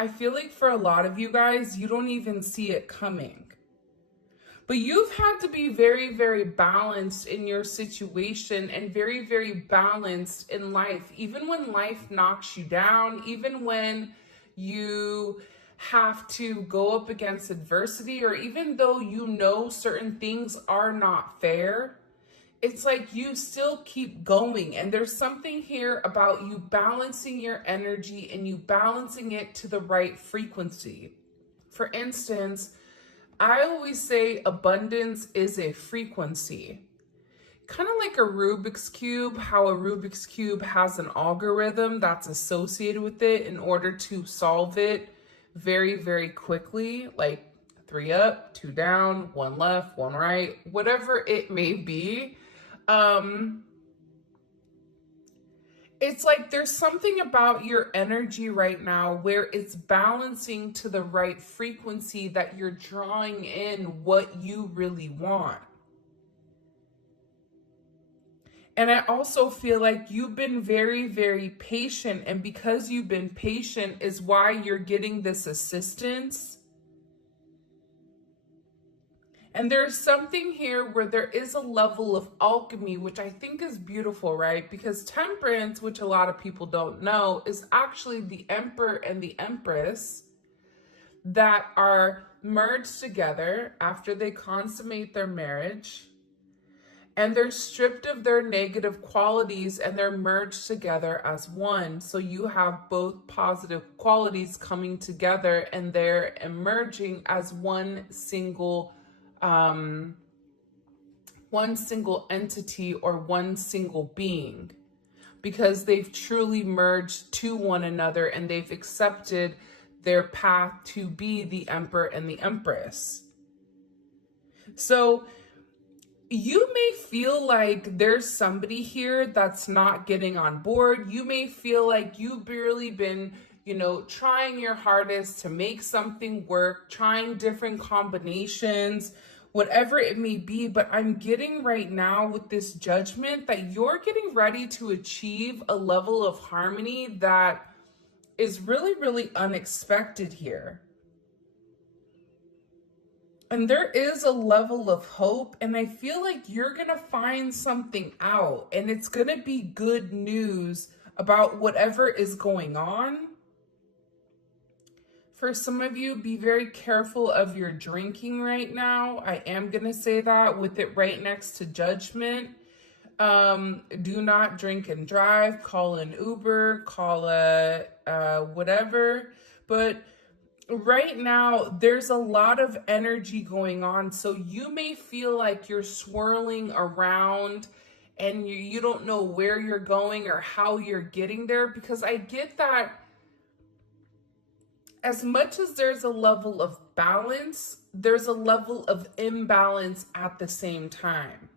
I feel like for a lot of you guys, you don't even see it coming. But you've had to be very, very balanced in your situation and very, very balanced in life. Even when life knocks you down, even when you have to go up against adversity, or even though you know certain things are not fair, it's like you still keep going. And there's something here about you balancing your energy and you balancing it to the right frequency. For instance, I always say abundance is a frequency. Kind of like a Rubik's Cube, how a Rubik's Cube has an algorithm that's associated with it in order to solve it very, very quickly, like 3 up, 2 down, 1 left, 1 right, whatever it may be. It's like there's something about your energy right now where it's balancing to the right frequency that you're drawing in what you really want. And I also feel like you've been very, very patient. And because you've been patient is why you're getting this assistance. And there's something here where there is a level of alchemy, which I think is beautiful, right? Because temperance, which a lot of people don't know, is actually the emperor and the empress that are merged together after they consummate their marriage. And they're stripped of their negative qualities and they're merged together as one. So you have both positive qualities coming together and they're emerging as one single entity or one single being, because they've truly merged to one another and they've accepted their path to be the emperor and the empress. So you may feel like there's somebody here that's not getting on board. You may feel like you've barely been, trying your hardest to make something work, trying different combinations, whatever it may be. But I'm getting right now with this judgment that you're getting ready to achieve a level of harmony that is really, really unexpected here. And there is a level of hope, and I feel like you're going to find something out, and it's going to be good news about whatever is going on. For some of you, be very careful of your drinking right now. I am going to say that with it right next to judgment. Do not drink and drive. Call an Uber, call a whatever. But right now, there's a lot of energy going on. So you may feel like you're swirling around and you don't know where you're going or how you're getting there, because I get that as much as there's a level of balance, there's a level of imbalance at the same time,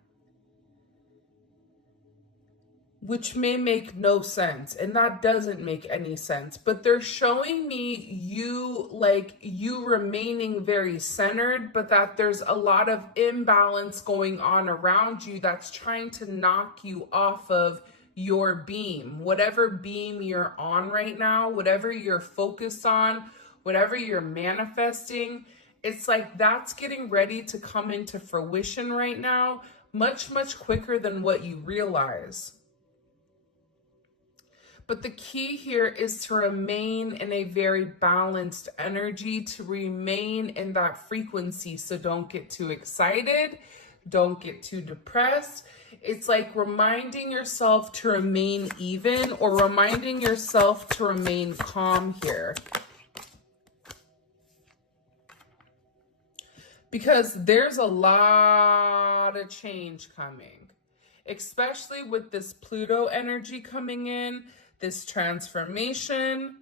which may make no sense. And that doesn't make any sense, but they're showing me you remaining very centered, but that there's a lot of imbalance going on around you that's trying to knock you off of your beam, whatever beam you're on right now, whatever you're focused on, whatever you're manifesting. It's like that's getting ready to come into fruition right now, much, much quicker than what you realize. But the key here is to remain in a very balanced energy, to remain in that frequency. So don't get too excited. Don't get too depressed. It's like reminding yourself to remain even, or reminding yourself to remain calm here. Because there's a lot of change coming, especially with this Pluto energy coming in, this transformation.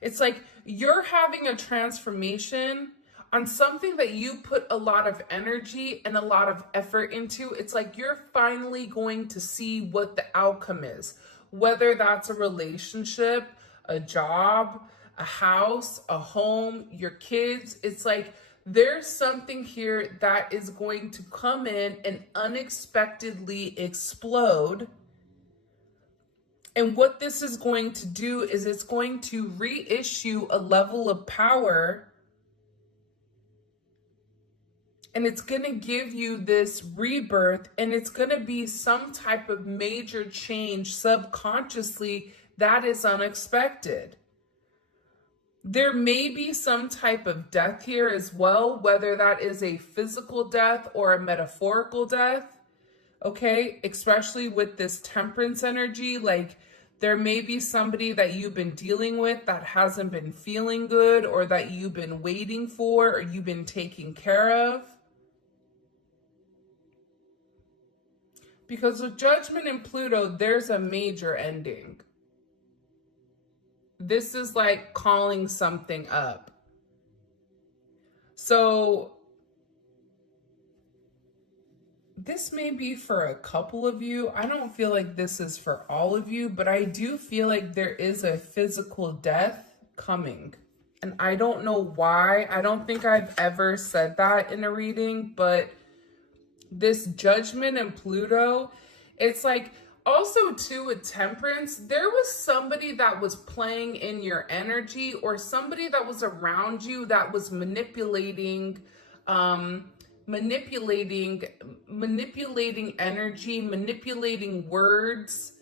It's like you're having a transformation on something that you put a lot of energy and a lot of effort into. It's like you're finally going to see what the outcome is, whether that's a relationship, a job, a house, a home, your kids. It's like there's something here that is going to come in and unexpectedly explode. And what this is going to do is it's going to reissue a level of power, and it's going to give you this rebirth, and it's going to be some type of major change subconsciously that is unexpected. There may be some type of death here as well, whether that is a physical death or a metaphorical death, okay? Especially with this temperance energy, like there may be somebody that you've been dealing with that hasn't been feeling good, or that you've been waiting for, or you've been taking care of. Because with Judgment and Pluto, there's a major ending. This is like calling something up. So this may be for a couple of you. I don't feel like this is for all of you, but I do feel like there is a physical death coming. And I don't know why. I don't think I've ever said that in a reading, but this Judgment and Pluto, it's like, also too with Temperance, there was somebody that was playing in your energy, or somebody that was around you that was manipulating energy, manipulating words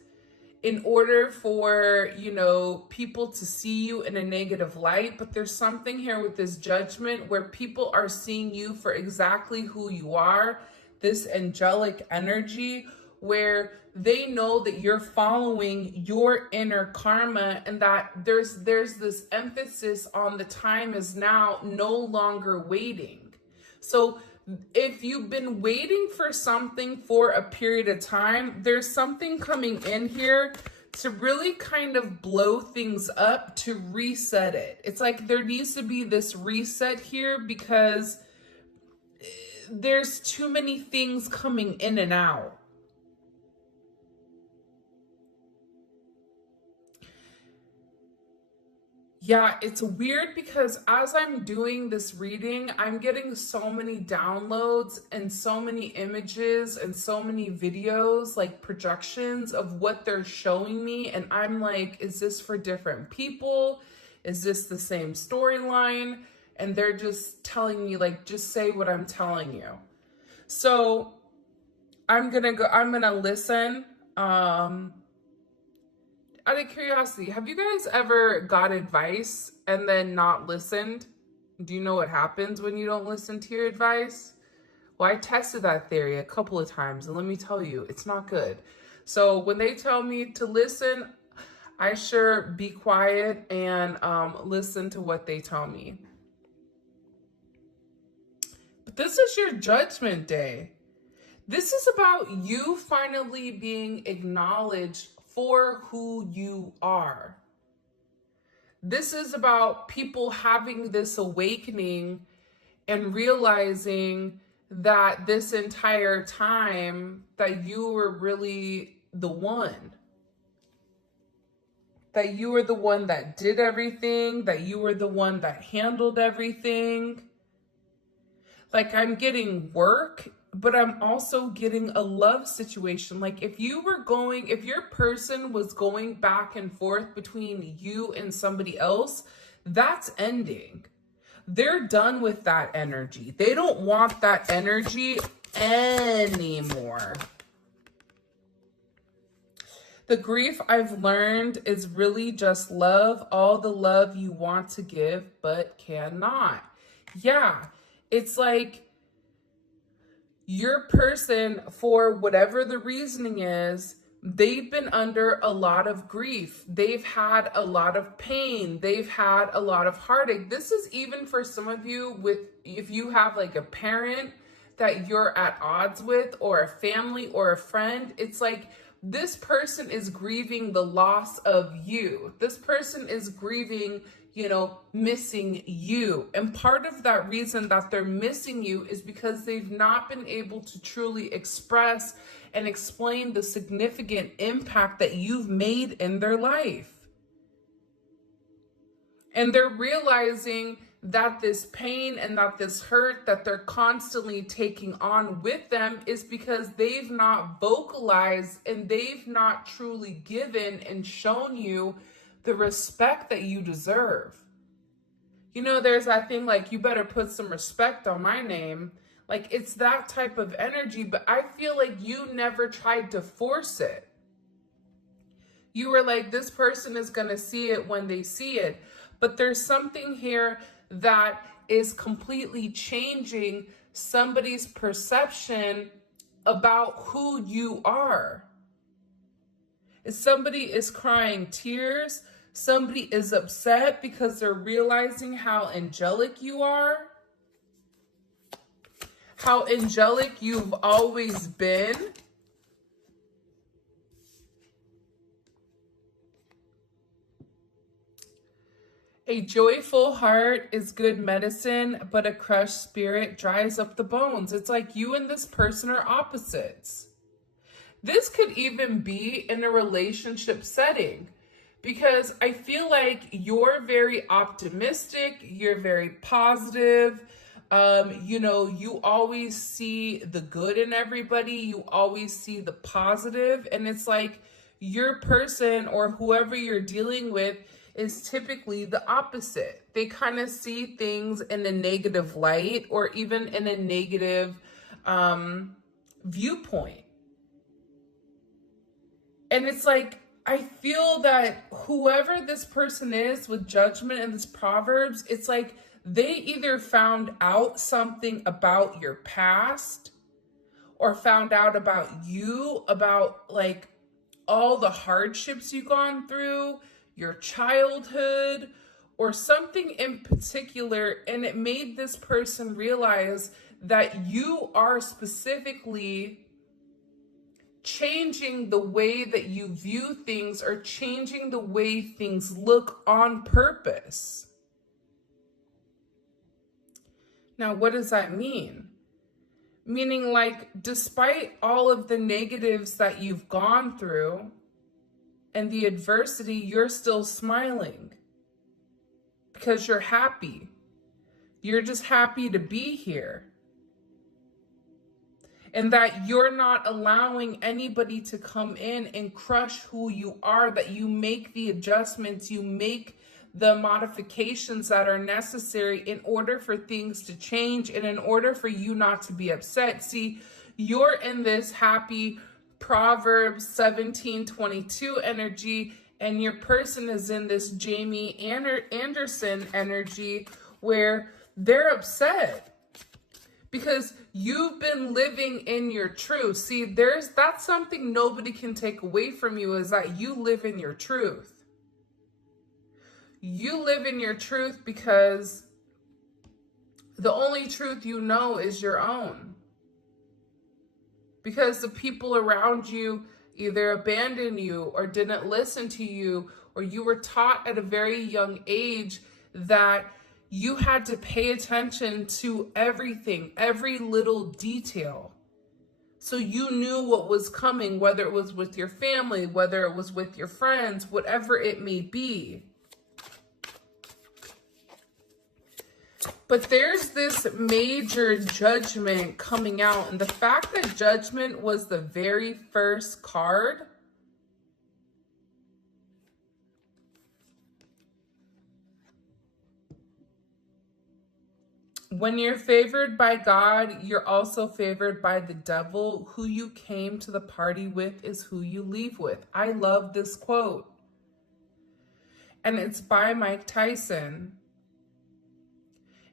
in order for, you know, people to see you in a negative light. But there's something here with this Judgment where people are seeing you for exactly who you are, this angelic energy, where they know that you're following your inner karma, and that there's this emphasis on the time is now, no longer waiting. So if you've been waiting for something for a period of time, there's something coming in here to really kind of blow things up, to reset it. It's like there needs to be this reset here, because there's too many things coming in and out. Yeah, it's weird because as I'm doing this reading, I'm getting so many downloads and so many images and so many videos, like projections of what they're showing me. And I'm like, is this for different people? Is this the same storyline? And they're just telling me, like, just say what I'm telling you. So I'm gonna listen. Out of curiosity, have you guys ever got advice and then not listened? Do you know what happens when you don't listen to your advice? Well, I tested that theory a couple of times, and let me tell you, it's not good. So when they tell me to listen, I sure be quiet and listen to what they tell me. But this is your Judgment Day. This is about you finally being acknowledged for who you are. This is about people having this awakening and realizing that this entire time that you were really the one. That you were the one that did everything, that you were the one that handled everything. Like, I'm getting work, but I'm also getting a love situation. Like, if your person was going back and forth between you and somebody else, that's ending. They're done with that energy. They don't want that energy anymore. The grief I've learned is really just love, all the love you want to give but cannot. Yeah, it's like, your person, for whatever the reasoning is, they've been under a lot of grief. They've had a lot of pain. They've had a lot of heartache. This is even for some of you if you have like a parent that you're at odds with, or a family or a friend. It's like this person is grieving the loss of you. This person is grieving, missing you. And part of that reason that they're missing you is because they've not been able to truly express and explain the significant impact that you've made in their life. And they're realizing that this pain and that this hurt that they're constantly taking on with them is because they've not vocalized and they've not truly given and shown you the respect that you deserve. You know, there's that thing like, you better put some respect on my name. Like, it's that type of energy, but I feel like you never tried to force it. You were like, this person is going to see it when they see it. But there's something here that is completely changing somebody's perception about who you are. If somebody is crying tears, somebody is upset because they're realizing how angelic you are, how angelic you've always been. A joyful heart is good medicine, but a crushed spirit dries up the bones. It's like you and this person are opposites. This could even be in a relationship setting, because I feel like you're very optimistic, you're very positive. You know, you always see the good in everybody, you always see the positive, and it's like your person or whoever you're dealing with is typically the opposite. They kind of see things in a negative light or even in a negative viewpoint. And it's like, I feel that whoever this person is with Judgment and this Proverbs, it's like they either found out something about your past or found out about you, about like all the hardships you've gone through, your childhood, or something in particular, and it made this person realize that you are specifically changing the way that you view things or changing the way things look on purpose. Now, what does that mean? Meaning, like, despite all of the negatives that you've gone through and the adversity, you're still smiling because you're happy. You're just happy to be here. And that you're not allowing anybody to come in and crush who you are, that you make the adjustments, you make the modifications that are necessary in order for things to change and in order for you not to be upset. See, you're in this happy Proverbs 17:22 energy, and your person is in this Jamie Anderson energy where they're upset because you've been living in your truth. See, that's something nobody can take away from you, is that you live in your truth. You live in your truth because the only truth you know is your own. Because the people around you either abandoned you or didn't listen to you, or you were taught at a very young age that you had to pay attention to everything, every little detail. So you knew what was coming, whether it was with your family, whether it was with your friends, whatever it may be. But there's this major judgment coming out, and the fact that Judgment was the very first card, when you're favored by God, you're also favored by the devil. Who you came to the party with is who you leave with. I love this quote. And it's by Mike Tyson.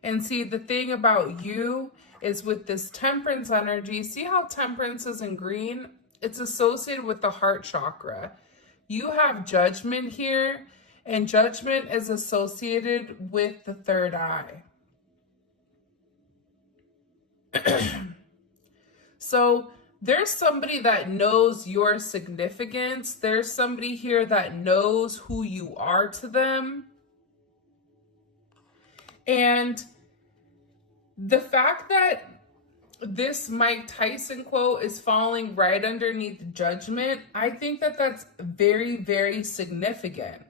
And see, the thing about you is with this Temperance energy, see how Temperance is in green? It's associated with the heart chakra. You have Judgment here, and Judgment is associated with the third eye. So there's somebody that knows your significance. There's somebody here that knows who you are to them. And the fact that this Mike Tyson quote is falling right underneath Judgment, I think that that's very, very significant.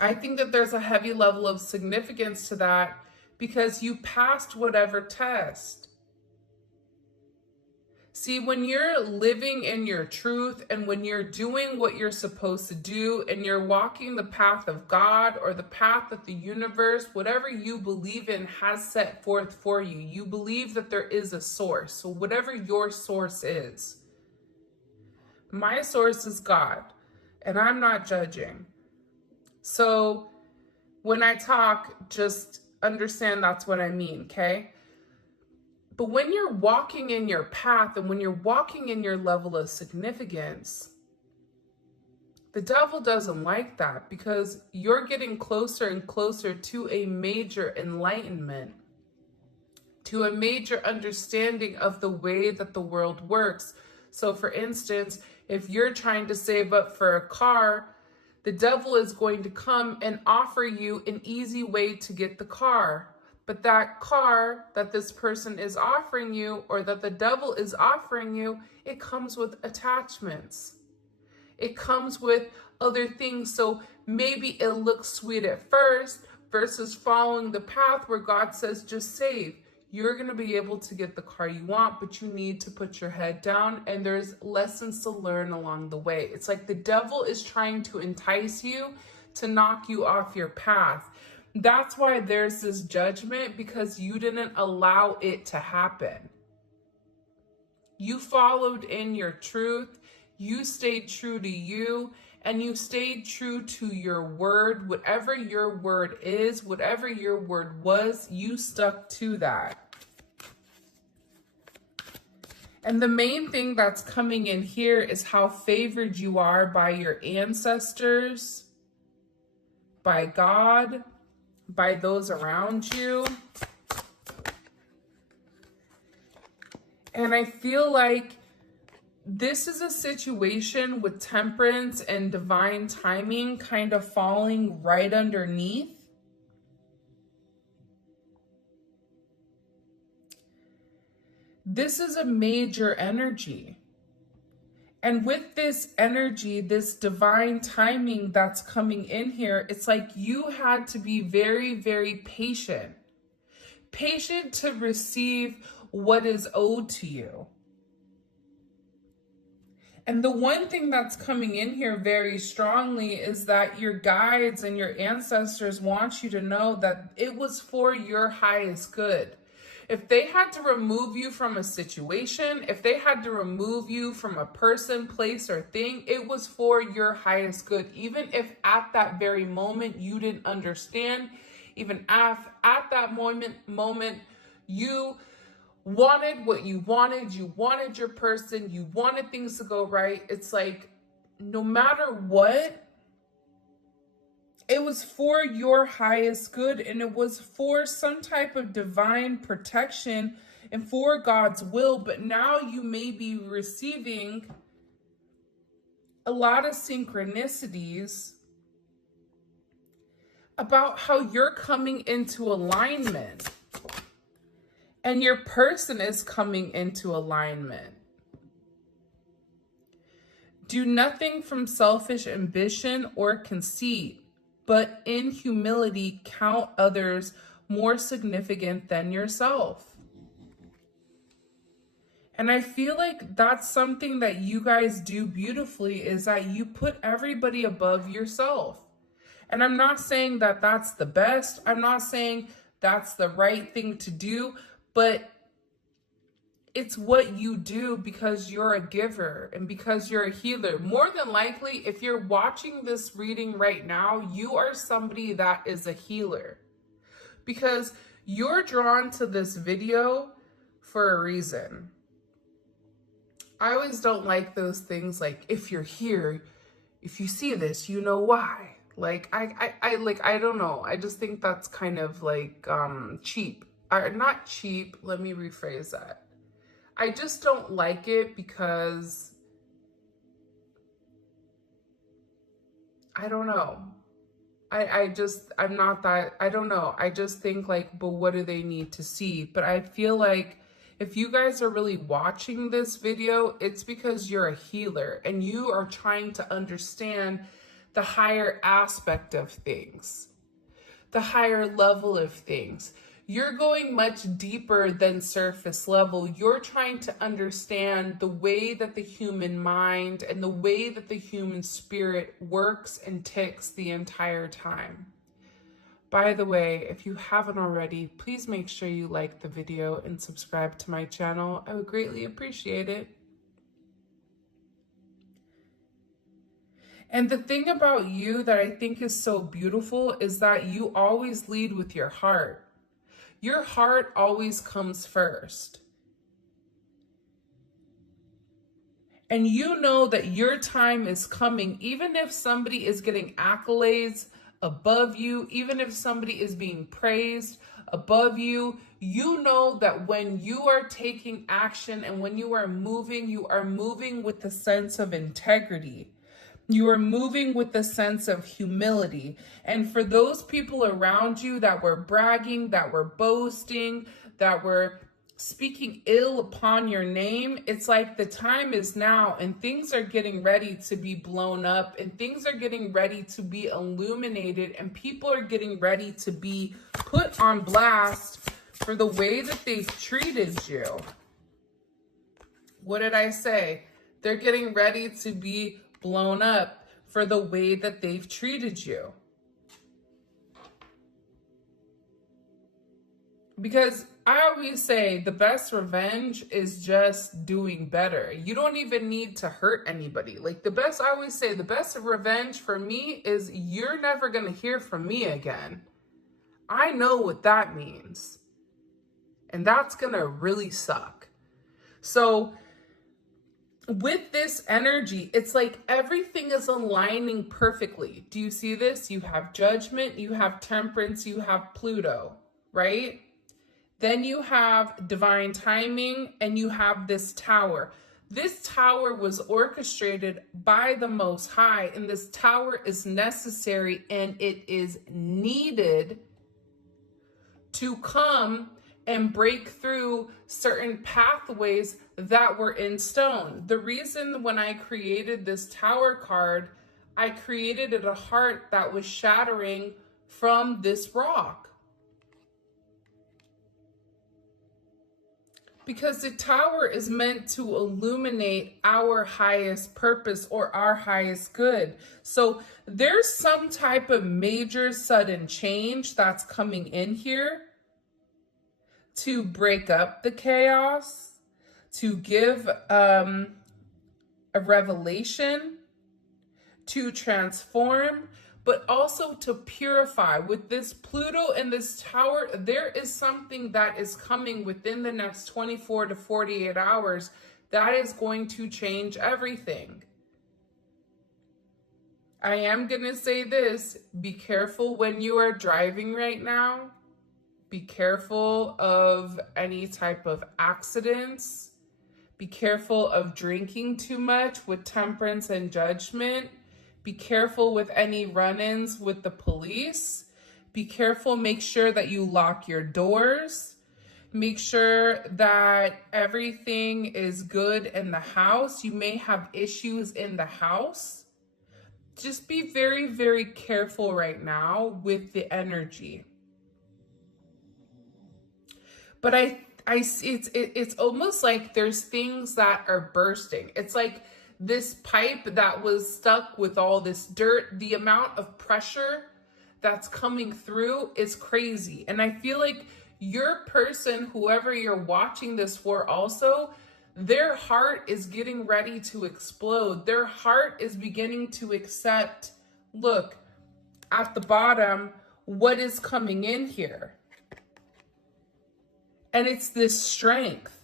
I think that there's a heavy level of significance to that because you passed whatever test. See, when you're living in your truth and when you're doing what you're supposed to do and you're walking the path of God or the path that the universe, whatever you believe in, has set forth for you, you believe that there is a source. So whatever your source is, my source is God, and I'm not judging. So when I talk, just understand that's what I mean, okay? But when you're walking in your path and when you're walking in your level of significance, the devil doesn't like that because you're getting closer and closer to a major enlightenment, to a major understanding of the way that the world works. So for instance, if you're trying to save up for a car, the devil is going to come and offer you an easy way to get the car. But that car that this person is offering you or that the devil is offering you, it comes with attachments. It comes with other things. So maybe it looks sweet at first versus following the path where God says, just save. You're going to be able to get the car you want, but you need to put your head down and there's lessons to learn along the way. It's like the devil is trying to entice you to knock you off your path. That's why there's this judgment, because you didn't allow it to happen. You followed in your truth, you stayed true to you, and you stayed true to your word. Whatever your word is, whatever your word was, you stuck to that. And the main thing that's coming in here is how favored you are by your ancestors, by God, by those around you. And I feel like this is a situation with temperance and divine timing kind of falling right underneath. This is a major energy. And with this energy, this divine timing that's coming in here, it's like you had to be very, very patient. Patient to receive what is owed to you. And the one thing that's coming in here very strongly is that your guides and your ancestors want you to know that it was for your highest good. If they had to remove you from a situation, if they had to remove you from a person, place, or thing, it was for your highest good. Even if at that very moment you didn't understand, even at that moment, you wanted what you wanted your person, you wanted things to go right. It's like, no matter what, it was for your highest good, and it was for some type of divine protection and for God's will. But now you may be receiving a lot of synchronicities about how you're coming into alignment and your person is coming into alignment. Do nothing from selfish ambition or conceit, but in humility count others more significant than yourself. And I feel like that's something that you guys do beautifully, is that you put everybody above yourself. And I'm not saying that that's the best. I'm not saying that's the right thing to do, but it's what you do because you're a giver and because you're a healer. More than likely, if you're watching this reading right now, you are somebody that is a healer, because you're drawn to this video for a reason. I always don't like those things like, if you're here, if you see this, you know why. Like, I don't know. I just think that's kind of like cheap. Not cheap, let me rephrase that. I just don't like it because, I don't know. I'm not that, I don't know. I just think like, but what do they need to see? But I feel like if you guys are really watching this video, it's because you're a healer and you are trying to understand the higher aspect of things, the higher level of things. You're going much deeper than surface level. You're trying to understand the way that the human mind and the way that the human spirit works and ticks the entire time. By the way, if you haven't already, please make sure you like the video and subscribe to my channel. I would greatly appreciate it. And the thing about you that I think is so beautiful is that you always lead with your heart. Your heart always comes first. And you know that your time is coming, even if somebody is getting accolades above you, even if somebody is being praised above you, you know that when you are taking action and when you are moving with a sense of integrity. You are moving with a sense of humility. And for those people around you that were bragging, that were boasting, that were speaking ill upon your name, it's like the time is now and things are getting ready to be blown up and things are getting ready to be illuminated and people are getting ready to be put on blast for the way that they've treated you. What did I say? They're getting ready to be blown up for the way that they've treated you. Because I always say the best revenge is just doing better. You don't even need to hurt anybody. Like I always say the best revenge for me is you're never going to hear from me again. I know what that means. And that's going to really suck. So with this energy, it's like everything is aligning perfectly. Do you see this? You have Judgment, you have Temperance, you have Pluto, right? Then you have Divine Timing and you have this Tower. This Tower was orchestrated by the Most High, and this Tower is necessary and it is needed to come and break through certain pathways that were in stone. The reason when I created this Tower card, I created a heart that was shattering from this rock. Because the Tower is meant to illuminate our highest purpose or our highest good. So there's some type of major sudden change that's coming in here to break up the chaos, to give a revelation, to transform, but also to purify. With this Pluto and this Tower, there is something that is coming within the next 24 to 48 hours that is going to change everything. I am going to say this, be careful when you are driving right now. Be careful of any type of accidents. Be careful of drinking too much with Temperance and Judgment. Be careful with any run-ins with the police. Be careful, make sure that you lock your doors. Make sure that everything is good in the house. You may have issues in the house. Just be very, very careful right now with the energy. But I see it's almost like there's things that are bursting. It's like this pipe that was stuck with all this dirt, the amount of pressure that's coming through is crazy. And I feel like your person, whoever you're watching this for also, their heart is getting ready to explode. Their heart is beginning to accept, look, at the bottom, what is coming in here. And it's this strength.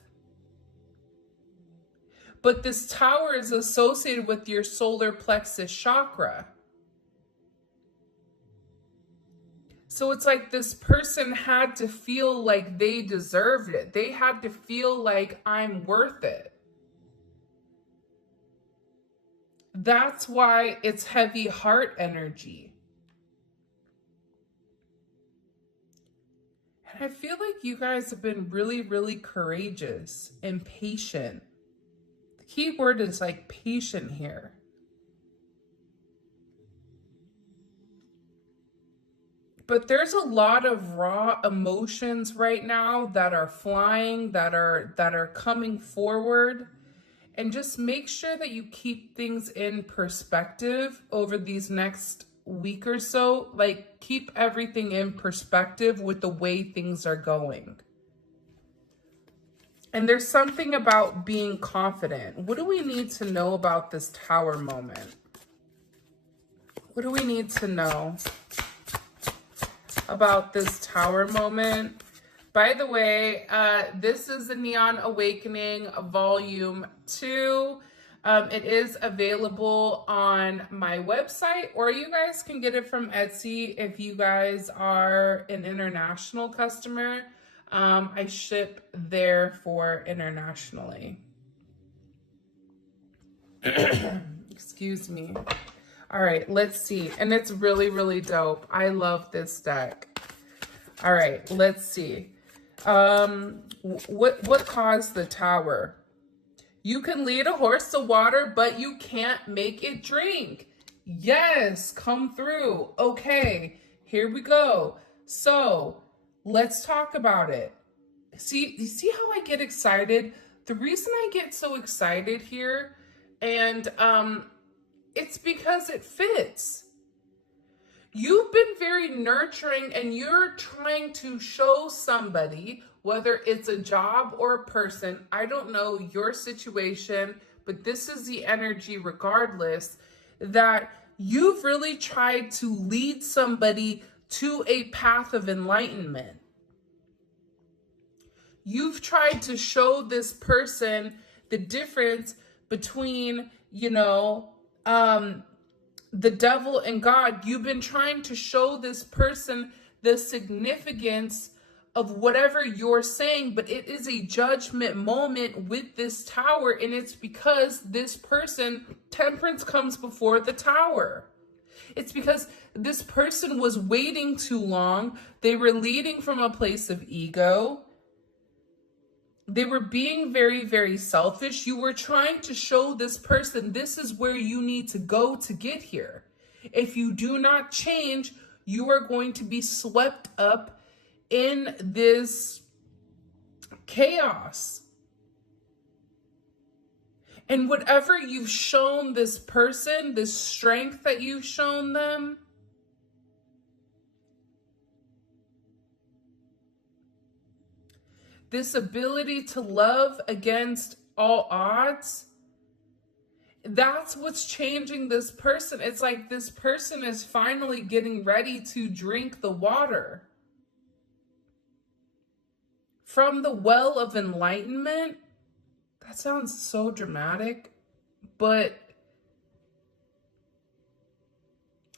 But this Tower is associated with your solar plexus chakra. So it's like this person had to feel like they deserved it. They had to feel like I'm worth it. That's why it's heavy heart energy. And I feel like you guys have been really, really courageous and patient. The key word is like patient here. But there's a lot of raw emotions right now that are flying, that are coming forward. And just make sure that you keep things in perspective over these next week or so. Like, keep everything in perspective with the way things are going. And there's something about being confident. What do we need to know about this Tower moment? What do we need to know about this Tower moment? By the way, this is the Neon Awakening Volume 2. It is available on my website, or you guys can get it from Etsy if you guys are an international customer. I ship there for internationally. Excuse me. All right, let's see. And it's really, really dope. I love this deck. All right, let's see. What caused the Tower? You can lead a horse to water, but you can't make it drink. Yes, come through. Okay, here we go. So let's talk about it. See, you see how I get excited? The reason I get so excited here, and it's because it fits. You've been very nurturing, and you're trying to show somebody, whether it's a job or a person, I don't know your situation, but this is the energy regardless, that you've really tried to lead somebody to a path of enlightenment. You've tried to show this person the difference between, the devil and God. You've been trying to show this person the significance of whatever you're saying, but it is a judgment moment with this Tower, and it's because this person, temperance comes before the Tower. It's because this person was waiting too long. They were leading from a place of ego. They were being very, very selfish. You were trying to show this person, this is where you need to go to get here. If you do not change, you are going to be swept up in this chaos. And whatever you've shown this person, this strength that you've shown them, this ability to love against all odds, that's what's changing this person. It's like this person is finally getting ready to drink the water from the well of enlightenment. That sounds so dramatic, but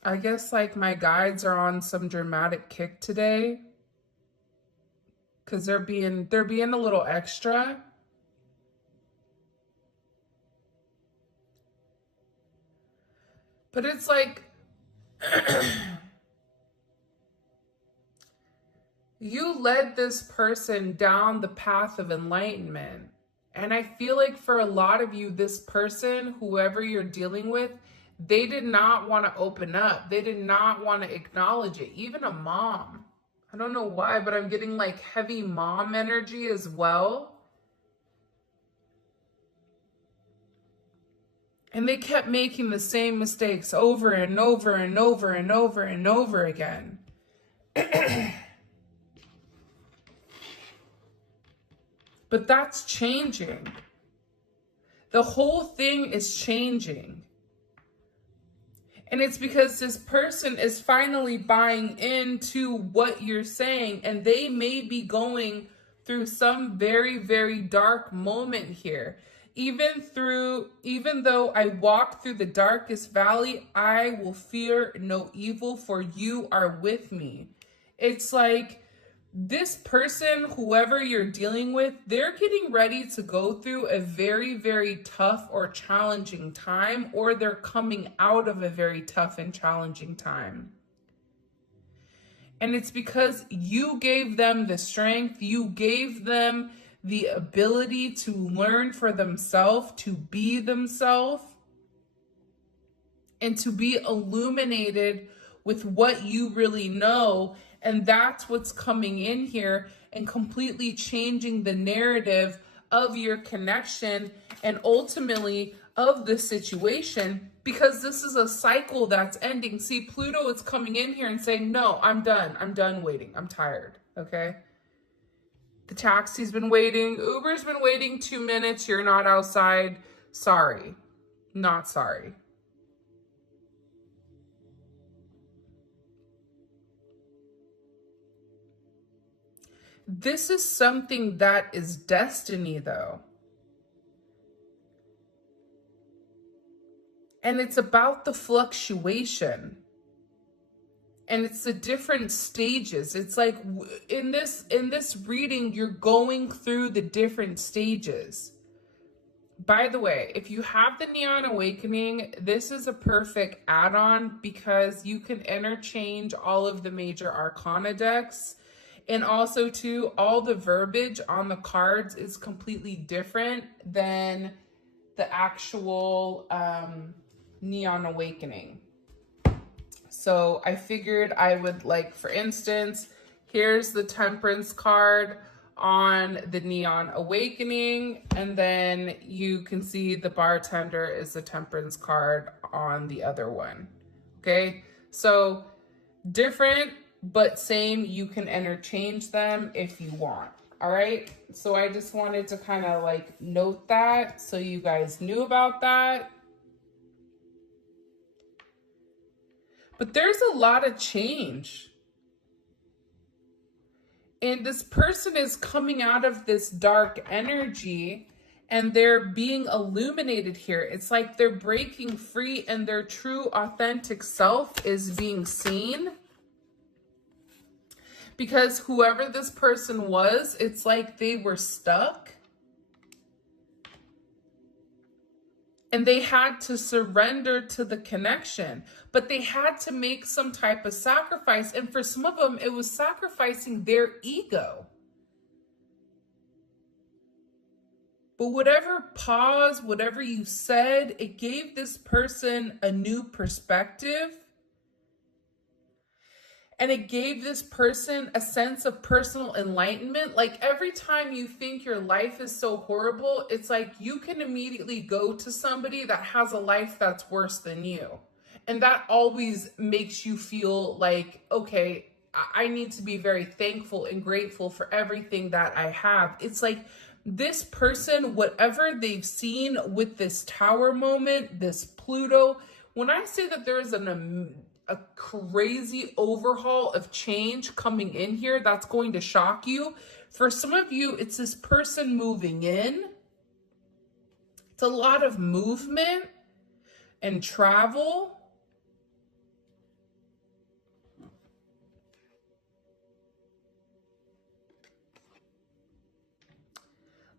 I guess like my guides are on some dramatic kick today, because they're being a little extra. But it's like you led this person down the path of enlightenment. And I feel like for a lot of you, this person, whoever you're dealing with, they did not want to open up. They did not want to acknowledge it. Even a mom. I don't know why, but I'm getting like heavy mom energy as well. And they kept making the same mistakes over and over and over and over and over again. But that's changing. The whole thing is changing. And it's because this person is finally buying into what you're saying, and they may be going through some very, very dark moment here. Even though I walk through the darkest valley, I will fear no evil, for you are with me. It's like this person, whoever you're dealing with, they're getting ready to go through a very, very tough or challenging time, or they're coming out of a very tough and challenging time. And it's because you gave them the strength, you gave them the ability to learn for themselves, to be themselves, and to be illuminated with what you really know. And that's what's coming in here and completely changing the narrative of your connection and ultimately of the situation, because this is a cycle that's ending. See, Pluto is coming in here and saying, no, I'm done. I'm done waiting. I'm tired. Okay. The taxi's been waiting. Uber's been waiting 2 minutes. You're not outside. Sorry. Not sorry. This is something that is destiny, though. And it's about the fluctuation. And it's the different stages. It's like in this reading, you're going through the different stages. By the way, if you have the Neon Awakening, this is a perfect add-on because you can interchange all of the major arcana decks. And also, too, all the verbiage on the cards is completely different than the actual Neon Awakening. So I figured I would, like, for instance, here's the Temperance card on the Neon Awakening, and then you can see the Bartender is the Temperance card on the other one. Okay, so different but same. You can interchange them if you want. All right, so I just wanted to kind of like note that so you guys knew about that. But there's a lot of change. And this person is coming out of this dark energy and they're being illuminated here. It's like they're breaking free and their true authentic self is being seen. Because whoever this person was, it's like they were stuck. And they had to surrender to the connection. But they had to make some type of sacrifice. And for some of them, it was sacrificing their ego. But whatever pause, whatever you said, it gave this person a new perspective. And it gave this person a sense of personal enlightenment. Like every time you think your life is so horrible, it's like you can immediately go to somebody that has a life that's worse than you. And that always makes you feel like, okay, I need to be very thankful and grateful for everything that I have. It's like this person, whatever they've seen with this tower moment, this Pluto, when I say that there is a crazy overhaul of change coming in here that's going to shock you. For some of you, it's this person moving in. It's a lot of movement and travel.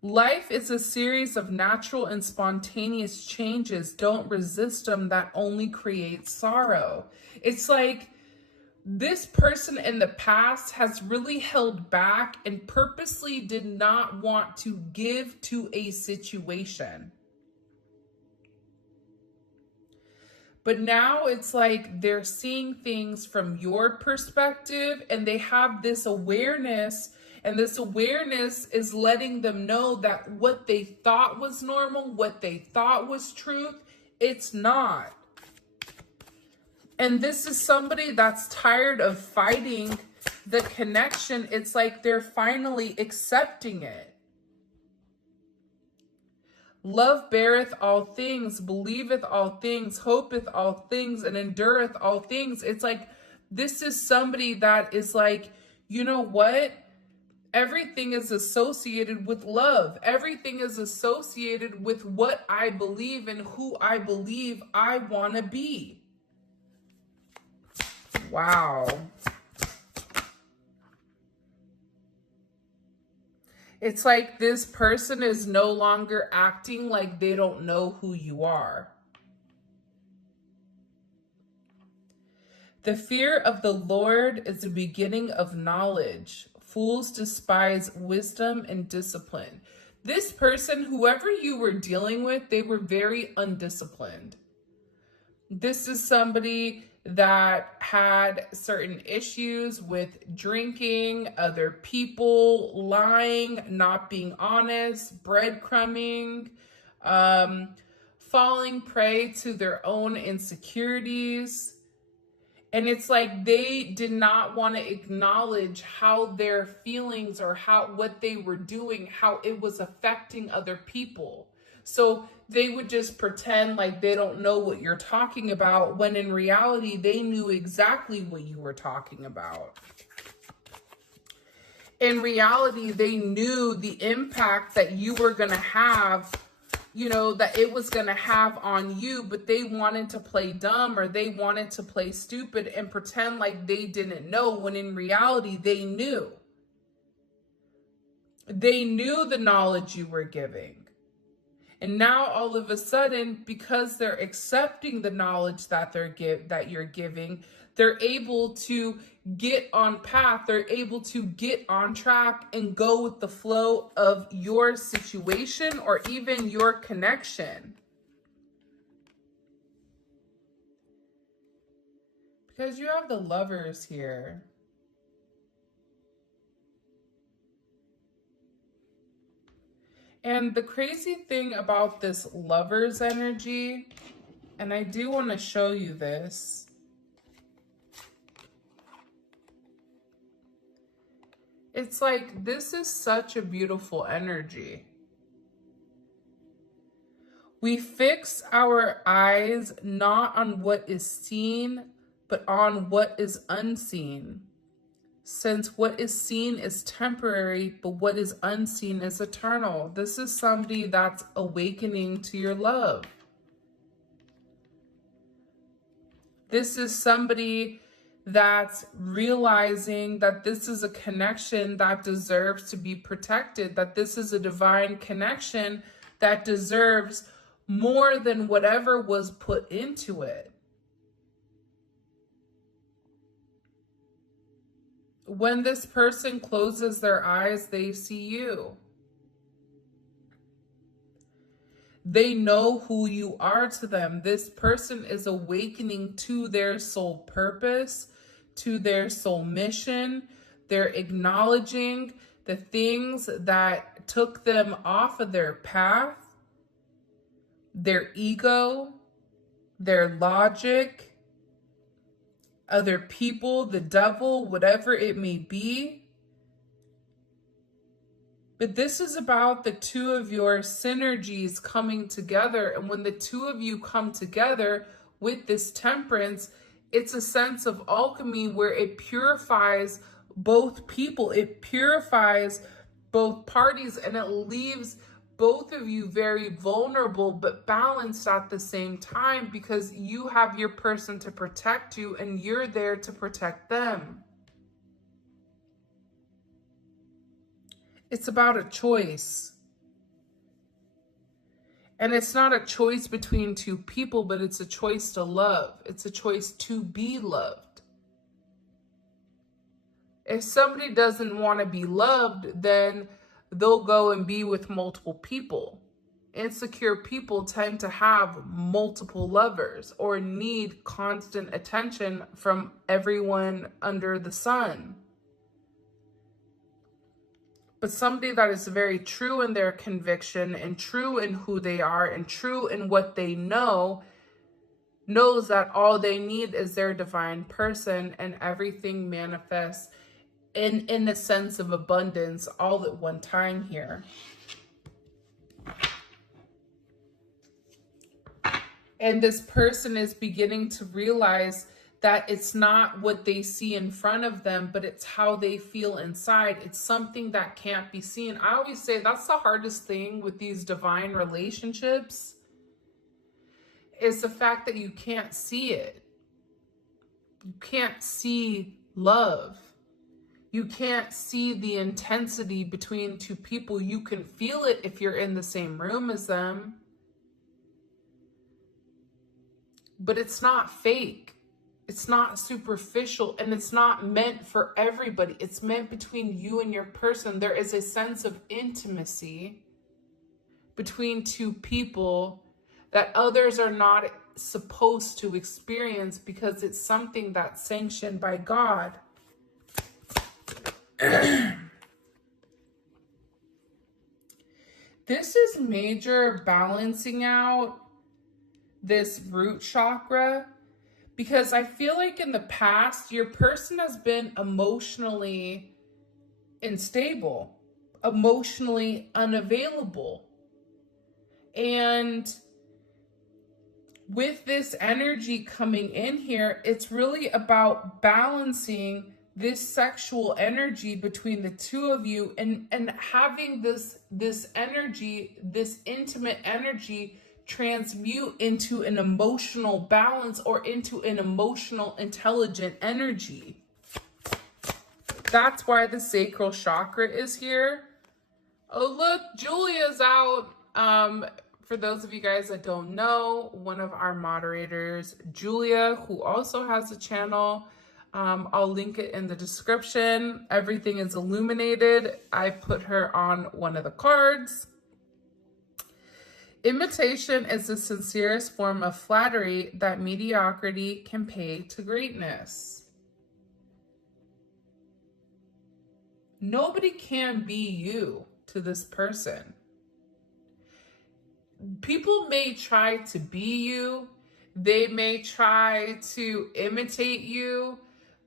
Life is a series of natural and spontaneous changes. Don't resist them. That only creates sorrow. It's like this person in the past has really held back and purposely did not want to give to a situation. But now it's like they're seeing things from your perspective and they have this awareness. And this awareness is letting them know that what they thought was normal, what they thought was truth, it's not. And this is somebody that's tired of fighting the connection. It's like they're finally accepting it. Love beareth all things, believeth all things, hopeth all things, and endureth all things. It's like this is somebody that is like, you know what? Everything is associated with love. Everything is associated with what I believe and who I believe I want to be. Wow. It's like this person is no longer acting like they don't know who you are. The fear of the Lord is the beginning of knowledge. Fools despise wisdom and discipline. This person, whoever you were dealing with, they were very undisciplined. This is somebody that had certain issues with drinking, other people, lying, not being honest, breadcrumbing, falling prey to their own insecurities. And it's like they did not want to acknowledge how their feelings or what they were doing, how it was affecting other people. So they would just pretend like they don't know what you're talking about, when in reality, they knew exactly what you were talking about. In reality, they knew the impact that you were going to have, that it was going to have on you, but they wanted to play dumb, or they wanted to play stupid and pretend like they didn't know, when in reality, they knew. They knew the knowledge you were giving. And now all of a sudden, because they're accepting the knowledge that you're giving, they're able to get on path. They're able to get on track and go with the flow of your situation or even your connection. Because you have the Lovers here. And the crazy thing about this Lovers energy, and I do want to show you this. It's like, this is such a beautiful energy. We fix our eyes not on what is seen, but on what is unseen. Since what is seen is temporary, but what is unseen is eternal. This is somebody that's awakening to your love. This is somebody that's realizing that this is a connection that deserves to be protected, that this is a divine connection that deserves more than whatever was put into it. When this person closes their eyes, they see you. They know who you are to them. This person is awakening to their soul purpose, to their soul mission. They're acknowledging the things that took them off of their path, their ego, their logic, other people, the devil, whatever it may be. But this is about the two of your synergies coming together. And when the two of you come together with this Temperance, it's a sense of alchemy where it purifies both people. It purifies both parties, and it leaves both of you very vulnerable but balanced at the same time, because you have your person to protect you and you're there to protect them. It's about a choice. And it's not a choice between two people, but it's a choice to love. It's a choice to be loved. If somebody doesn't want to be loved, then they'll go and be with multiple people. Insecure people tend to have multiple lovers or need constant attention from everyone under the sun. But somebody that is very true in their conviction and true in who they are and true in what they know, knows that all they need is their divine person, and everything manifests in the sense of abundance all at one time here. And this person is beginning to realize that it's not what they see in front of them, but it's how they feel inside. It's something that can't be seen. I always say that's the hardest thing with these divine relationships, is the fact that you can't see it. You can't see love. You can't see the intensity between two people. You can feel it if you're in the same room as them. But it's not fake. It's not superficial, and it's not meant for everybody. It's meant between you and your person. There is a sense of intimacy between two people that others are not supposed to experience because it's something that's sanctioned by God. This is major balancing out this root chakra, because I feel like in the past, your person has been emotionally unstable, emotionally unavailable. And with this energy coming in here, it's really about balancing this sexual energy between the two of you, and having this energy, this intimate energy, transmute into an emotional balance or into an emotional intelligent energy. That's why the sacral chakra is here. Oh, look, Julia's out. For those of you guys that don't know, one of our moderators, Julia, who also has a channel, I'll link it in the description. Everything is illuminated. I put her on one of the cards. Imitation is the sincerest form of flattery that mediocrity can pay to greatness. Nobody can be you to this person. People may try to be you, they may try to imitate you,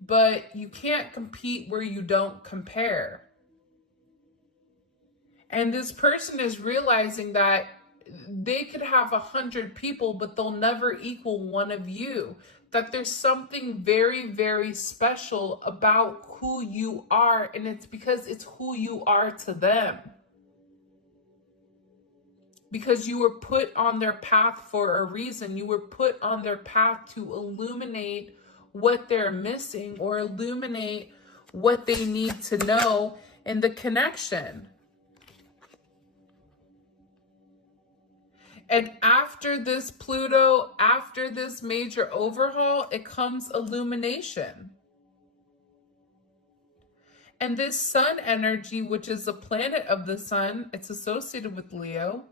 but you can't compete where you don't compare. And this person is realizing that they could have 100 people, but they'll never equal one of you. That there's something very, very special about who you are, and it's because it's who you are to them. Because you were put on their path for a reason. You were put on their path to illuminate what they're missing, or illuminate what they need to know in the connection. And after this Pluto, after this major overhaul, it comes illumination. And this sun energy, which is the planet of the sun, it's associated with Leo.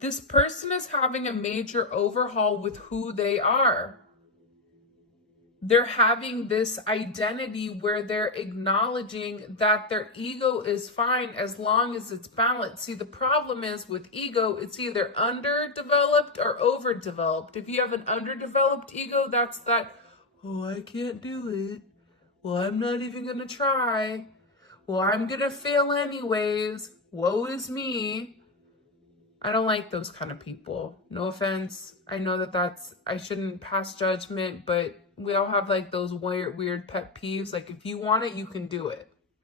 This person is having a major overhaul with who they are. They're having this identity where they're acknowledging that their ego is fine as long as it's balanced. See, the problem is with ego, it's either underdeveloped or overdeveloped. If you have an underdeveloped ego, that's that, oh, I can't do it. Well, I'm not even going to try. Well, I'm going to fail anyways. Woe is me. I don't like those kind of people. No offense. I know I shouldn't pass judgment, but we all have like those weird pet peeves. Like if you want it, you can do it.